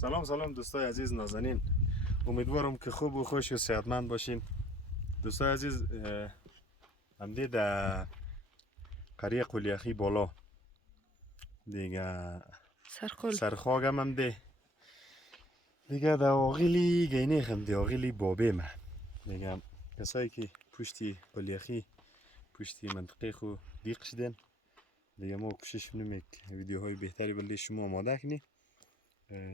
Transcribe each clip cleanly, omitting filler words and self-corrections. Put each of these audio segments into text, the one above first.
سلام دوستای عزیز نازنین، امیدوارم که خوب و خوش و صحتمند باشین. دوستای عزیز، همده در قریه قلیخی بالا دیگه سرخاگم همده دیگه در آغیلی گینه خمده آغیلی بابه من دیگه کسایی که پشتی قلیخی پشتی منطقه خو دیق شدن دیگه ما کوشش می‌کنیم ویدیوهای بهتری برای شما آماده کنیم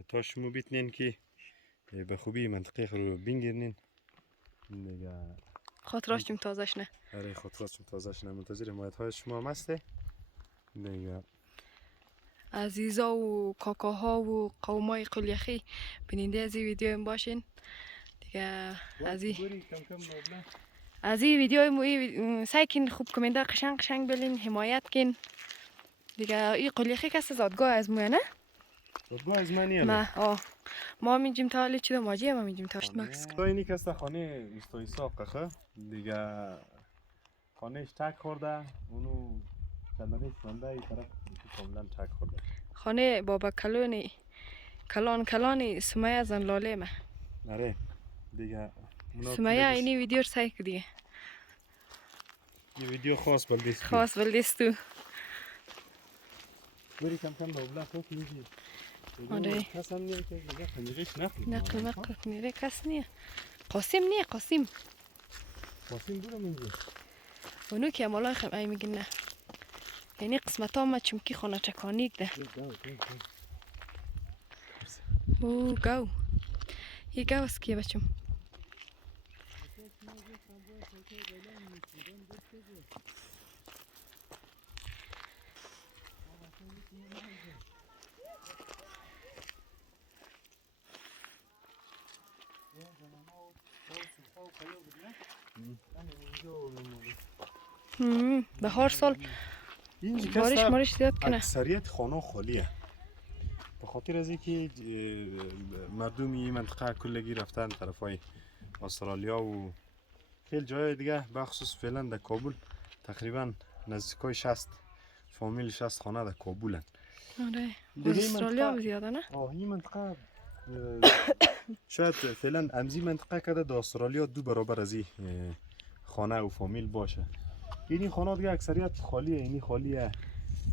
تا شما بتونین که به خوبی منطقه رو بینگیرنین دیگه خاطراتشون تازهش نه. آره خاطراتشون تازهش نه. منتظر حمایت های شما هم هسته دیگه. عزیزا و کاکاها و قومای قلیخی بیننده از این ویدیو هم باشین دیگه. از این ویدیو سعی کن خوب کامنت قشنگ بلین، حمایت کن دیگه. این قلیخی کسی زادگاه از مویه نه؟ زادگاه از من نیه ما میجیم تا حالی چی دو ماجیه ما میجیم تاشت مکس تو اینی کسته خانه مستوی ساقه دیگه خانهش تک خورده اونو چندانیش منده ای طرف کاملا تک خورده. خانه بابا کلانی سمیه زن لاله ما. آره دیگه سمیه اینی ویدیو رو سعی که دیگه یه ویدیو خاص بلدیست خاص بلدیستو بری کم نابله تو کلیشی آره کس هم نیه که دیگه خنجیش نقل میره کس نیه. قاسم بودم اینجا اونو که مالا خم ای میگن نه، یعنی قسمت ها ما چمکی خانه چکانیک ده. او گاو یه گاو اسکیه بچم. به هر سال بارش زیاد کنه. اکثریت خانه خالیه به خاطر از اینکه مردم این منطقه کلگی رفتن طرفای استرالیا و خیلی جای دیگه، بخصوص فعلا در کابل تقریبا نزدیکای 60 فامیل 60 خانه در کابلن. آره استرالیا زیاده نه؟ این منطقه شاید فعلا امزی منطقه کده در استرالیا 2 برابر از این خانه و فامیل باشه. این خانه دیگه اکثریت خالیه، اینی خالیه،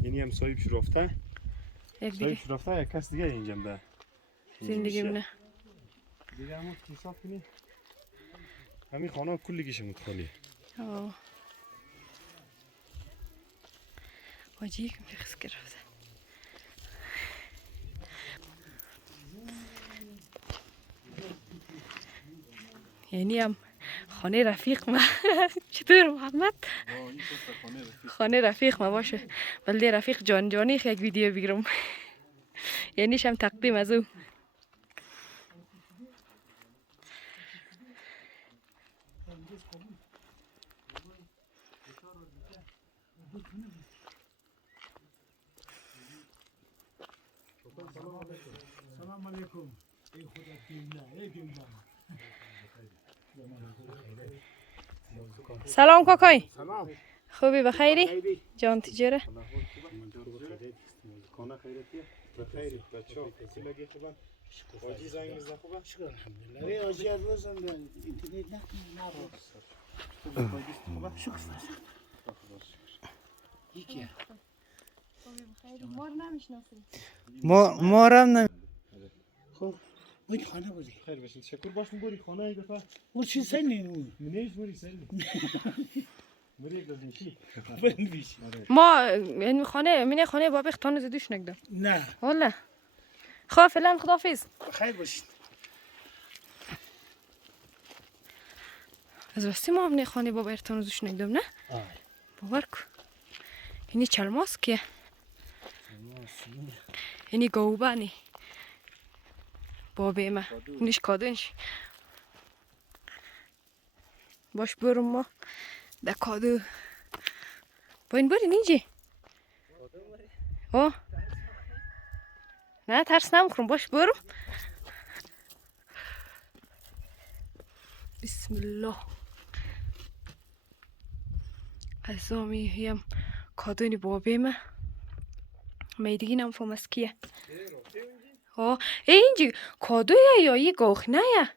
اینی هم صاحبش رفته. صاحبش رفته یک کس دیگه اینجا ده زندگی مونه دیگه. همون حساب کنی همین خانه کلگیش خالیه. واجی کم فیخس گرفته. یعنی هم خانه رفیق ما. چطور محمد؟ خانه رفیق ما باشه بلده رفیق جانی یک ویدیو بگیرم. یعنی شم تقدیم از او. سلام علیکم. سلام کاکای. سلام. خوبی بخیری؟ جان تجاره؟ خانه خیرتیه؟ بخیری بچه ها کلگی خوبن؟ واجی زنگ میزن خوبه؟ شکر الحمدلله. ری آجی از روزم در اینترنت نبود. خوبه؟ شکر یکیه. مار نمیشناسی؟ مارم نمی. خب این خانه بودی. خیر باشین. شکر باشین بوری خانه ای دفعه. اون چی سنی اون؟ منیش بوری سنی. بوری یک دزمیشی. ما این خانه بابی ختانه زدوش نگدم. نه. والا. خب فعلا خداحافظ. خیر باشین. از راستی ما هم خانه بابا ارتان زدوش نگدم نه؟ باور کو. اینی چلماس که؟ اینی گاوبانی. بابی ما. اینیش کادنش. باش برم ما در کادو. با این باری نیجی؟ نه ترس نمیخورم. باش برم. بسم الله. از آمی هم کادونی بابی ما میدگی نم فهم از کیه. ها اینجی کادویا یا یه گوخنه یا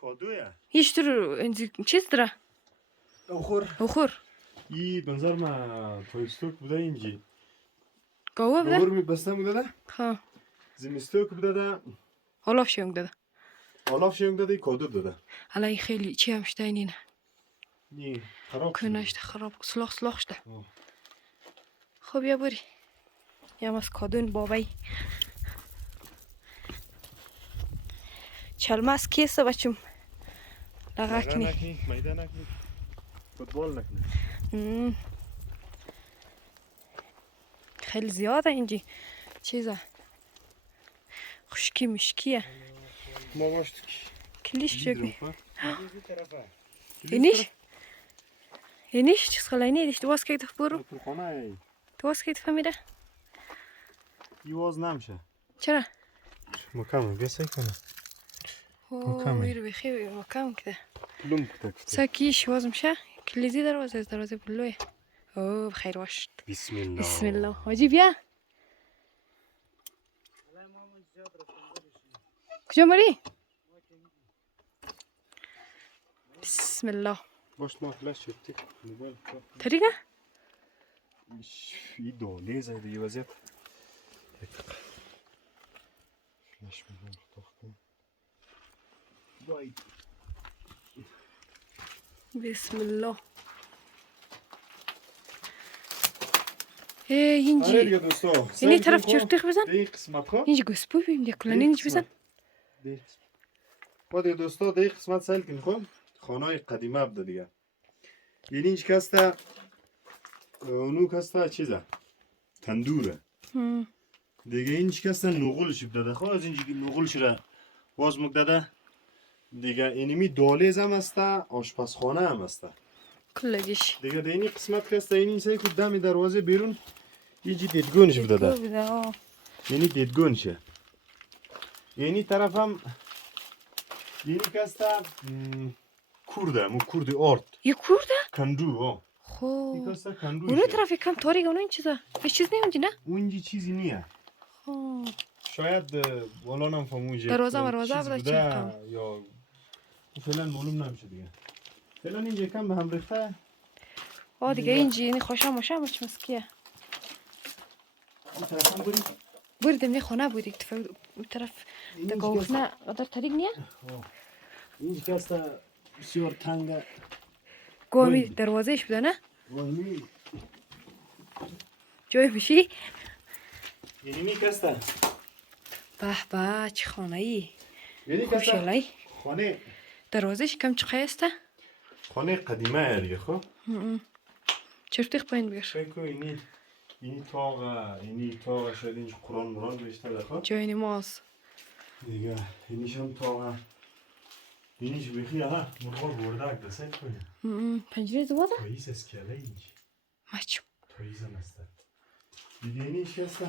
کادویا هیچ اینجی چیز داره اخور ای بنظر ما تویستوک بوده اینجی گوه بده گور می بسته بوده ده ها زمیستوک بوده ده حالا شیونگ داده آلاف شیونگ داده کادو داده الان خیلی چی هم شده اینه نی خراب شده کنشته خراب سلاخ شده آه. خب یا بری یا از کادون بابای چلماس کیسه بچم لغا کنی میدان نکنی فوتبال نکنی خیلی زیاده اینجی چیزه خشکی مشکیه ما باشت کلیش چگی اینیش اینیش چیز خلایی نیدیش تو باز که تو برو تو خانه تو باز که تو فهمیده یواز نمیشه چرا؟ مکمه بیسه کنه اوه میرو بخی مکم کده لوم کتک ساکیش باز میشه کلیدی دروازه از دروازه بلوه اوه بخیر باشد بسم الله بسم الله حاجی بیا کجا مری؟ بسم الله باش ما فلاش شدی موبایل طریقه؟ ای دوله زده یه وضعیت فلاش موبایل تاختم وای بسم الله اینجی آره دیگه دوستا اینی طرف چرتیخ بزن دی قسمت ها اینجی گوسپو بیم دیگه کلانی اینجی بزن دی قسمت دیگه دوستا دی قسمت سال کن خب خانه قدیمه بوده دیگه یعنی اینج کسته اونو کسته چیزه تندوره دیگه اینج کسته نغولش بده خب از اینجی نغولش را باز مکدده دیگه اینمی دالیز هم هسته آشپزخانه هم هسته کلگیش دیگه دینی قسمت کسته اینی سعی کن دمی دروازه بیرون اینجی دیدگونش بده یعنی دیدگونشه یعنی طرف هم یعنی کسته کرده مو کرد آرد یه کرده؟ کندو ها خو این کسته کندوشه اونو طرف یکم تاریک اونو این چیزا هیچ چیز نیمونجی نه؟ اونجی چیزی نیه خو شاید والا نفهموجه دروازه بوده چی کم یا فعلا معلوم نمیشه دیگه فعلا اینجا کم به هم ریخته دیگه اینجی اینی خوشم باش مسکیه این طرف هم بریم بریدم نه خونه بودی اون طرف گوفنه قدر طریق نیه؟ اینجا کسته بسیار تنگه گومی دروازهش بوده نه؟ وایمی جای بشی؟ یعنی می کسته به چه خانه ای یعنی کسته خوشحالی خانه دروازهش کم چه خیسته؟ خانه قدیمه دیگه خب چرتیخ پایین بگیر فکر اینی تاغه شاید اینجا قرآن مران بیشتر خب جای نماز دیگه اینیش هم تاغه اینیش بخی ها مرغال بردک دسته کنه پنجره زواده؟ تاییس اسکاله اینجا مچم تاییس هم هسته دیگه اینیش کسته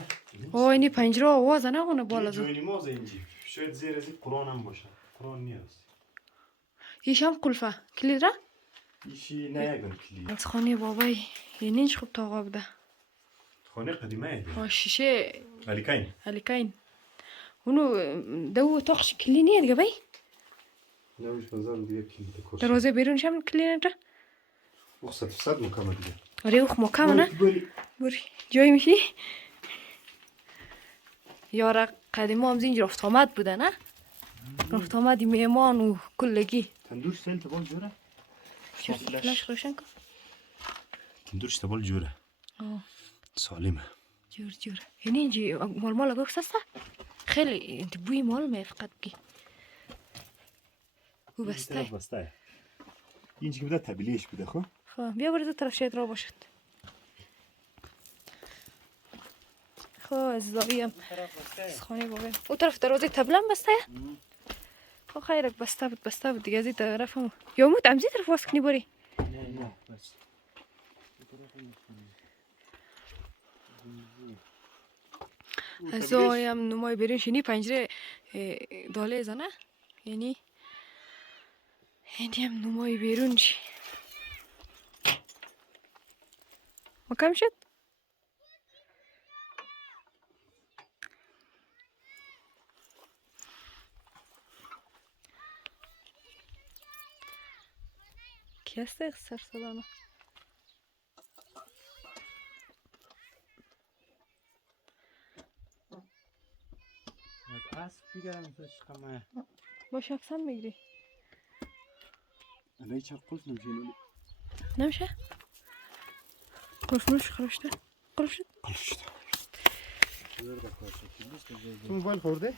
اینی پنجره آوازه نگونه بالا زو جای نماز اینجا شاید زیر از این قرآن هم باشه قرآن نیست هیچ هم قلفه کلید را؟ ایشی نیگم کلید از خانه بابای یعنی اینج خوب تاقا بوده خانه قدیمه دیگه شیشه علیکین اونو دو اتاقش کلی نیه دیگه بای نمیش بازار دیگه کلید کرسی دروازه بیرونش هم کلی نده رخصت فساد مکمه دیگه آره اوخ مکمه نه بری جایی میشی یارا قدیما هم زینج رفت آمد بوده نه رفت آمدی میمان و کلگی تندور سیل تبال جوره فلاش روشن کن تندور تبال جوره سالمه جور یعنی اینجی مال گفت هسته خیلی انت بوی مال می فقط بگی او بسته اینجا که بوده تبلیش بوده خب بیا برید دو طرف شاید را باشد خب از زاویم از خانه بابا او طرف دروازه تبلم بسته خب خیرک بسته بود دیگه از این طرف هم یا موت امزی طرف باز کنی بری نه بس از زاویم نمای برین شنی پنجره داله زنه یعنی هم نمای بیرون شی مکم شد کی هسته سر صدانه اسب بگیرم ازش خمه با شخصا میگیری الان چه قلت نمیشه نمیشه قلفنوش خراشته قلفشد تو موبایل خورده؟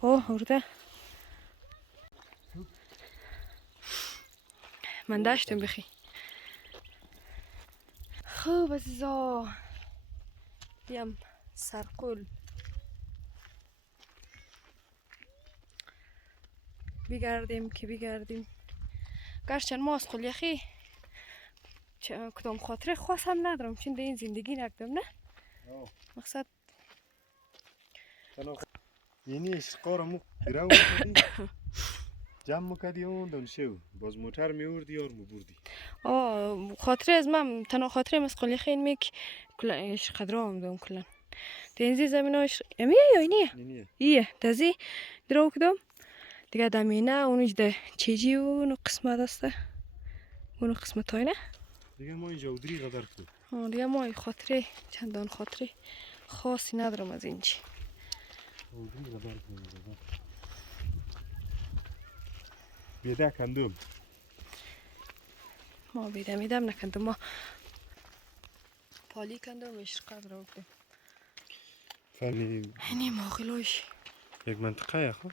اوه خورده من داشتم بخی خوب عزیزا بیام سرقل بگردیم که بگردیم گرچه ما از قلیخی کدام خاطره خاص هم ندارم چون در این زندگی نکردم نه مقصد یعنی اشقارمو درو میکردی جمع میکردی اون دانشو باز موتر میوردی یار میبردی خاطره از من تنها خاطره از قلیخی این میک کلش قدرام هم دارم کلن در این زمین هاش امیه یا اینیه؟ ایه دازی درو کدام دیگه دمینه اونش ده چیجی اونو قسمت هسته اونو قسمت های نه دیگه ما اینجا ودری قدر کنیم دیگه ما خاطره چندان خاطره خاصی ندارم از اینجا ودری قدر کنیم بیده کندم ما بیده میدم نکندم ما پالی کندم اشرقه را بودم فهمی اینی ماغلوش یک منطقه خو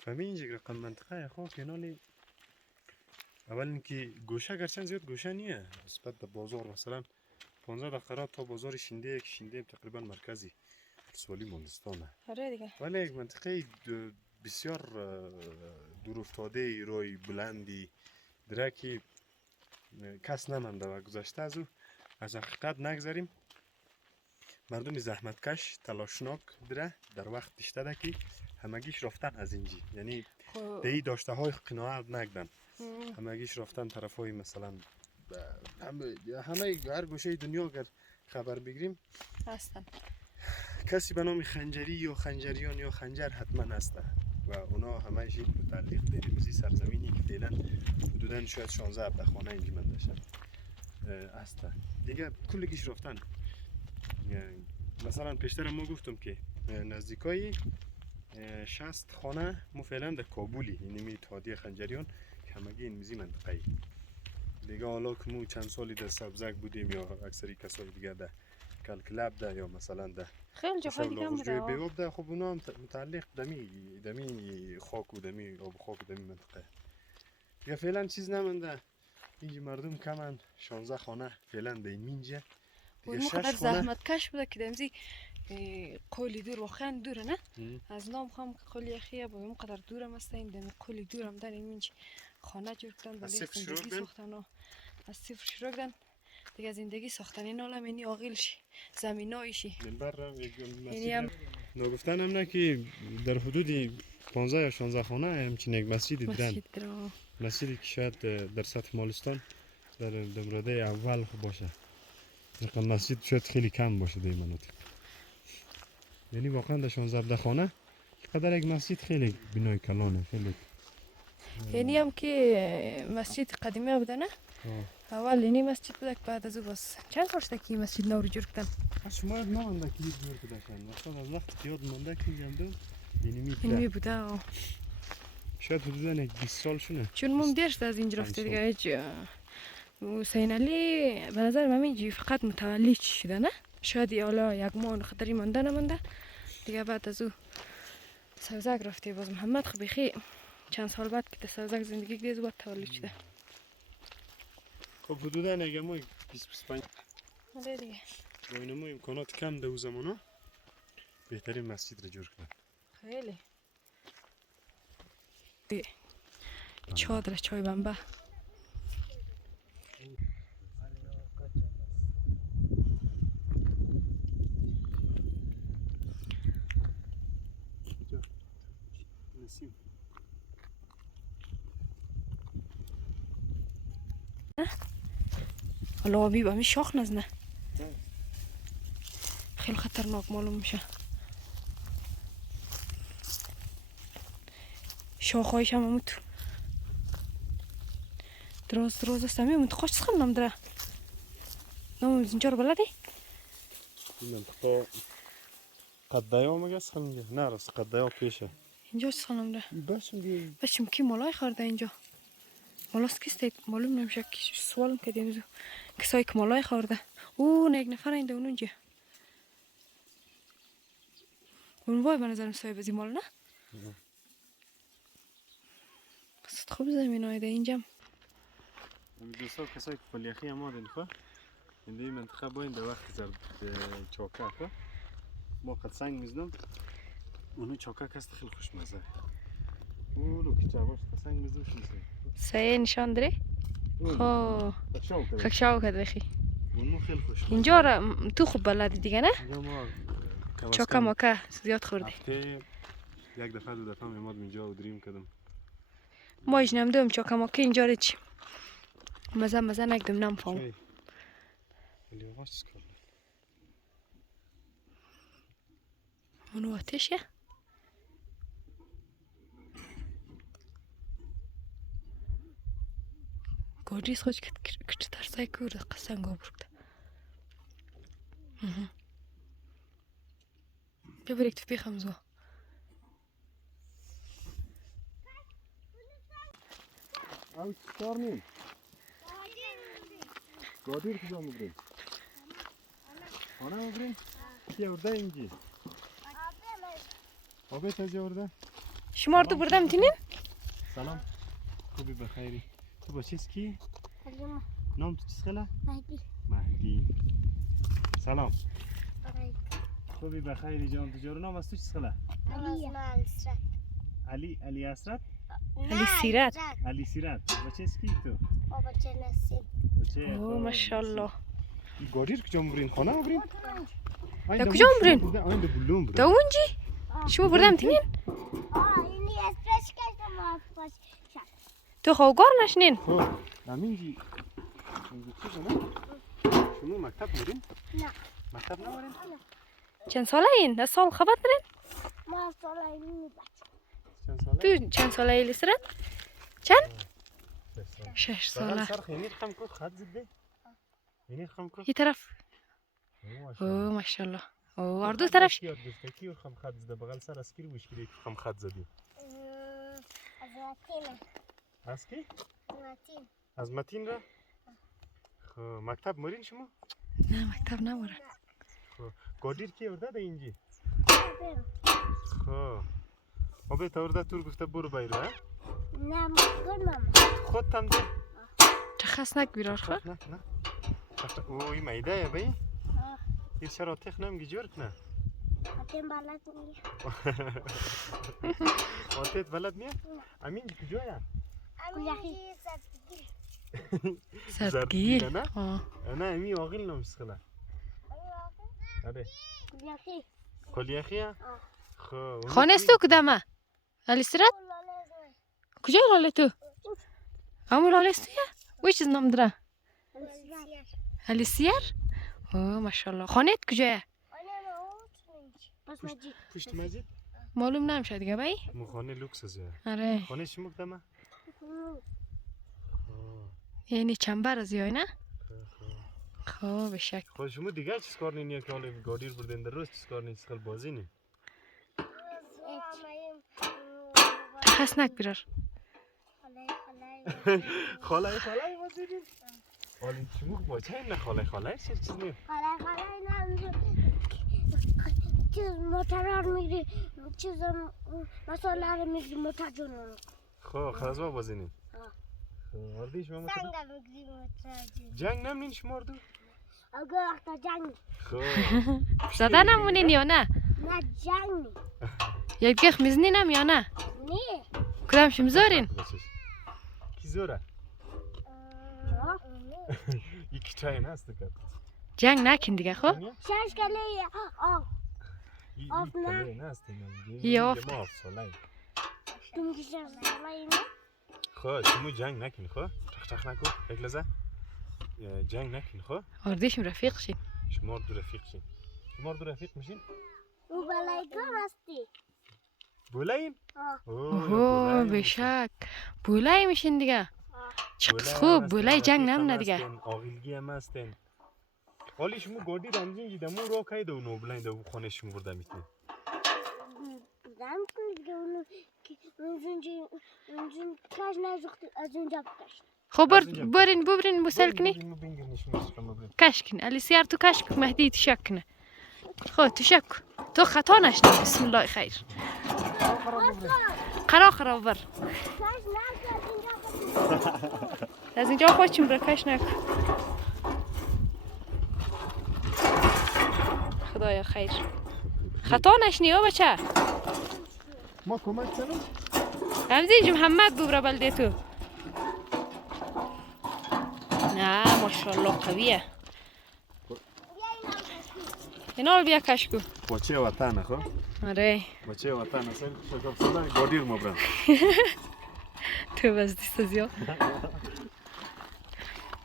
فهمی اینجا رقم منطقه خو کنالی اول اینکه گوشه گرچند زیاد گوشه نیه نسبت به بازار مثلا 15 دقیقه تا بازار شینده که شینده تقریبا مرکزی سوالی مالستانه آره دیگه ولی یک منطقه بسیار دور افتاده روی بلندی درکی کس نمانده و گذشته از او از حقیقت نگذاریم مردم زحمتکش تلاشناک دره در وقت دشته که همگیش رفتن از اینجی یعنی دی داشته های قناعت نگدن همگیش رفتن طرف های مثلا همه هر گوشه دنیا اگر خبر بگیریم هستن کسی به نام خنجری یا خنجریان یا خنجر حتما هسته و اونا همه شی متعلق به روزی سرزمینی که فعلا حدودا شاید 16 خانه اینجا من داشتن هسته دیگه کلگیش رفتن مثلا پیشتر ما گفتم که نزدیکای 60 خانه ما فعلا در کابولی یعنی می اتحادیه خنجریان که همگی این میزی منطقه ای دیگه حالا که ما چند سالی در سبزک بودیم یا اکثری کسای دیگه در کلکلب ده یا مثلا ده خیلی جاهای دیگه هم بوده بوده بیاب ده خب اونا هم متعلق دمی خاک و دمی آب خاک و دمی منطقه دیگه فعلا چیز نمونده اینجا مردم کمن 16 خانه فعلا به این مینجه دیگه 6 خانه زحمت کش بوده که دمزی قولی دور واقعا دوره نه از نام خواهم که قولی اخیه با اون قدر دورم هسته این دمی قولی دورم در این منج خانه جور کردن ولی زندگی ساختن و از صفر شروع کردن دیگه زندگی ساختن این حالا منی آقیلشی زمینایشی یعنی هم نگفتن هم نه که در حدود 15 یا 16 خانه همچین یک مسجد دیدن مسجدی که شاید در سطح مالستان در دمراده اول باشه رقم مسجد شاید خیلی کم باشه در مناطق یعنی واقعا در 16 خانه قدر یک مسجد خیلی بنای کلانه خیلی یعنی هم که مسجد قدیمی بوده نه؟ اول اینی مسجد بوده که بعد از او باز چند سال شده که مسجد نو رو جور کردن؟ شما یاد نمانده که جور کردن مثلا از وقتی که یاد مانده که میگم اینمی بوده شاید حدودا یک 20 سال شونه چون مم دیر شده از اینجا رفته دیگه هیچ حسین علی به نظر من اینجا فقط متولد شده نه؟ شاید حالا یک ماه خطری مانده نمانده دیگه بعد از او سوزک رفته باز محمد خب بخی چند سال بعد که در سوزک زندگی کردی باید تولد شده خب حدودا اگه ما 20-25 آره دیگه با این ما امکانات کم در او زمان ها بهترین مسجد را جور کردن خیلی چادر چای بمبه حالا آبی با می شاخ نزنه خیلی خطرناک معلوم میشه شاخهایش هم تو دراز است همین خوش خلنم داره نام اینجا رو بلدی این منطقه قدایا مگه سخن میگه نه راست قدایا پیشه اینجا خلنم داره باشم بچم کی مالای خورده اینجا مالاست کیست معلوم نمیشه کی سوال کردیم کسایی که مالای خورده او نه یک نفر اینده اونجا اون وای به نظرم سایه بزی مال نه بس خوب زمین آیده اینجا دوستا کسایی که پلیخی هم آدن خو این دی منطقه با این وقت زرد چاکه خو ما قد سنگ میزنم اونو چاکه کست خیلی خوشمزه اونو که چاواش سنگ میزنم شیشه سایه نشان داره خو خکشاو کرده خی اونو خیلی خوشمزه اینجا را تو خوب بلدی دیگه نه اینجا ما چاکه ماکه زیاد خوردی هفته یک دفعه دو دفعه میماد اینجا و دریم کردم ما ایش نمیدونم چاکه ماکه اینجا را چی مزه نکدم نمیفهم ولی آواز کرد اونو آتشه گوریز خوش کچه ترسای کرده قسنگ ها برکده ببرید تو بیخم زوا او چطور نیم؟ گادیر کجا مبرین؟ خانه مبرین؟ کی ورده اینجی؟ آبه تجا ورده؟ شما رو بردم تینین؟ سلام خوبی بخیری تو با چیز کی؟ نام تو چیز خلا؟ مهدی سلام خوبی بخیری جان تجا رو نام از تو چیز خلا؟ علی اسرت؟ علی سیرت علی سیرت با چیز کی تو؟ اوه ماشالله گادیر کجا مبرین؟ خانه مبرین؟ در کجا مبرین؟ آینده بلوم برین در اونجی؟ شما بردم تینین؟ تو خوگار نشنین؟ خب همینجی اینجا چیزه نه؟ شما مکتب مورین؟ نه مکتب نمورین؟ چند ساله این؟ از سال خبر دارین؟ ما ساله این چند ساله؟ تو چند ساله ایلی سرت؟ چند؟ 6 ساله سر خینیر خم کد خط زده؟ خینیر خم کد؟ یه طرف اوه ماشالله اوه اردو طرف کی دوسته کی خم خط زده بغل سر اسکیر مشکلی خم خط زدی از متینه از کی؟ متین از متین را؟ خب مکتب مورین شما؟ نه مکتب نموره خب گادیر کی ورده ده اینجی؟ خب آبه تا ورده تور گفته برو بیرو ها؟ نه ماما خود تم ده؟ چخص نک بیرار خواه؟ نه اوی میده بایی؟ یه چرا تخ نمیگی جورت نه؟ آتیم بلد میگه آتیت بلد میه؟ امین کجایا؟ امین سردگیر نه؟ نه امی آقیل نمیست خلا آره کلیاخی کلیاخیه؟ خب خانه است تو کدامه؟ علی سرت؟ کجا لاله تو؟ همون لاله است تویه؟ وی چیز نام داره؟ علی سیر؟ اوه ماشالله خانه ات کجایه؟ پشت مسجد؟ معلوم نمیشه دیگه بایی؟ مو خانه لوکس ازه آره خانه شما کدامه؟ یعنی چنبر از یای نه؟ خب بشک خب شما دیگه چیز کار نینیه که حالا گادیر بردین در روز چیز کار نینیه خیلی بازی نی؟ خس نک بیرار خاله بازی نی؟ حالا شما با چه نه خاله چیز نی؟ چیز موترار میگیری چیز مساله رو میگیری موتر جنون خب خرزوا بازی نی؟ وردی شما سنگ میگیری موتر جنون جنگ نمین شما اردو؟ اگه وقتا جنگ خب زده نمونین یا نه؟ نه جنگ نی یک گخ میزنینم یا نه؟ نه کدام شم زورین؟ کی زوره؟ یکی چای هست دکت جنگ نکن دیگه خب؟ شش کلی آف آف نه هست یه آف ما آف سالای تو میگی شش ساله نه خب شما جنگ نکن خب چخ نکن یک لحظه جنگ نکن خب اردیشم رفیق شین شما دو رفیق شین شما دو رفیق میشین او بالای کار هستی بولاین؟ اوه بشک بولای میشین دیگه چقدر خوب بولای جنگ نمونه دیگه. آقیلگی هم هستین. حالی شما گادی رمزین جیده مو را که دو نو بلند دو خانه شما برده میتونی. دم کنید دیگه اونو که اونجون کش نزخت از اونجا بکش. خب ببرین بسل کنی. کش کن علی سیار تو کش کن مهدی تو شک کنه. خب تو شک تو خطا نشد. بسم الله خیر. خراب بر. کش نزخت از اینجا خوشم را کش نکن. خدایا خیر. خطا نشنی ها بچه. ما کمک کنم؟ رمزی محمد ببره بلده تو. نه ماشاءالله قویه. اینا بیا کش کن. بچه وطن خب؟ آره. بچه وطن اصلا شکم صدای گادی رو مبرم. تو بس دیست زیاد.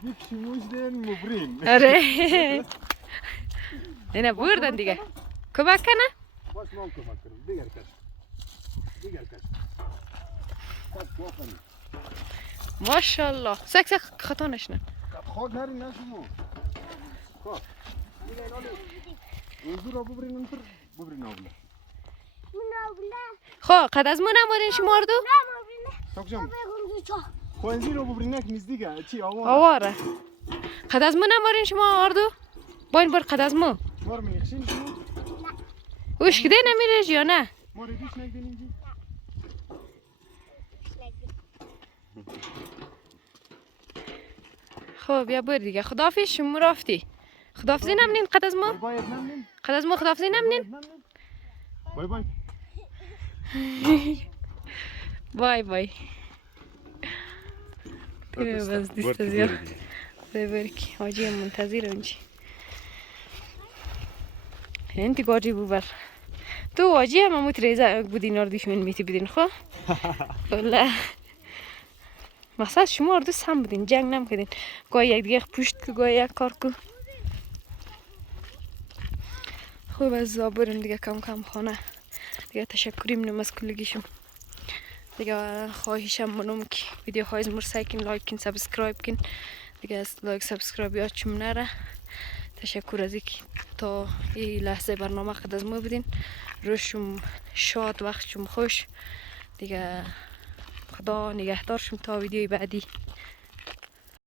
یک شموش دین مبرین. آره. اینا بردن دیگه. کمک کنه؟ باش ما کمک کنم. دیگر کش. ماشاءالله. سک خطا نشنه. خود نری نشمو. خب. دیگه اینا رو ببرین انتر ببرین آبله. خب قد از ما نمارین شما اردو؟ تاکجام. خب اینجی رو ببرین نک نیز دیگه چی آواره. قد از ما نمارین شما اردو؟ باین بر قد از ما. مار میخشین شما؟ اوش کده نمیریش یا نه؟ مار ریش نگدین اینجی؟ خب بیا بر دیگه خداحافظ شما رفتی. خداحافظی نمنین قد از ما؟ باید نمنین. قد از ما خداحافظی نمنین؟ بای بای. بای بای. بس دیست زیاد. ببرکی حاجی منتظر اونجی. انتی گاجی ببر. تو حاجی هم هموت ریزه بودین اردیشون میتی بدین خب؟ ولی مقصد شما اردو هم بودین جنگ نم کردین. گاهی یک دیگه پشت که گاهی یک کار کو. خوب از بریم دیگه کم خانه. دیگه تشکریم نماز کلگیشم. دیگه خواهشم منم که ویدیو های زمور سعی کن لایک کن سابسکرایب کن. دیگه از لایک سابسکرایب یادشم نره. تشکر از اینکه تا این لحظه برنامه قد از ما بودین. روشم شاد وقتشم خوش. دیگه خدا نگهدارشم تا ویدیوی بعدی.